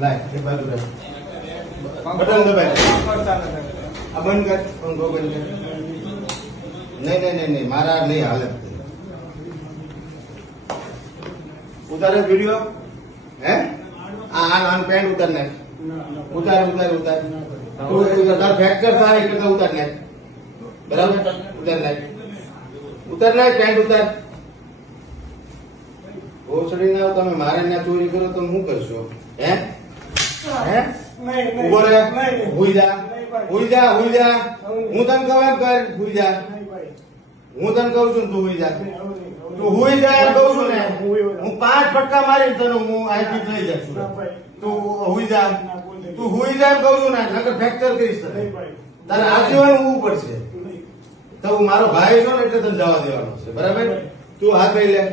લાય એ બાજુ રાખ બટન દબાય આ બંધ કર પંખો બંધ કર નહીં મારા નહીં હાલે ઉતારે વિડિયો હે આન પેન્ટ ઉતાર નાખ ઉતાર તાર ફ્રેક્ચર થાય એટલે ઉતાર નાખ બરાબર ઉતાર નાખ પેન્ટ ઉતાર ઓસડી ના તમે મારે ના ચોરી કરો તો શું કરશો હે ઉભો રે હુઈ જા હું તને કહું એમ કર હુઈ જા હું તને કહું છું તું હુઈ જા તું હુઈ જા એમ કહું છું ને હું 5 ફટકા મારી તને હું આઈપી લઈ જશું તું હુઈ જા એમ કહું છું ને નકર ફ્રેક્ચર કરીશ તારે આજીવન ઊભું પડશે તો હું મારો ભાઈ છો ને એટલે તને જવા દેવાનો છે બરાબર તું હાથ લઈ લે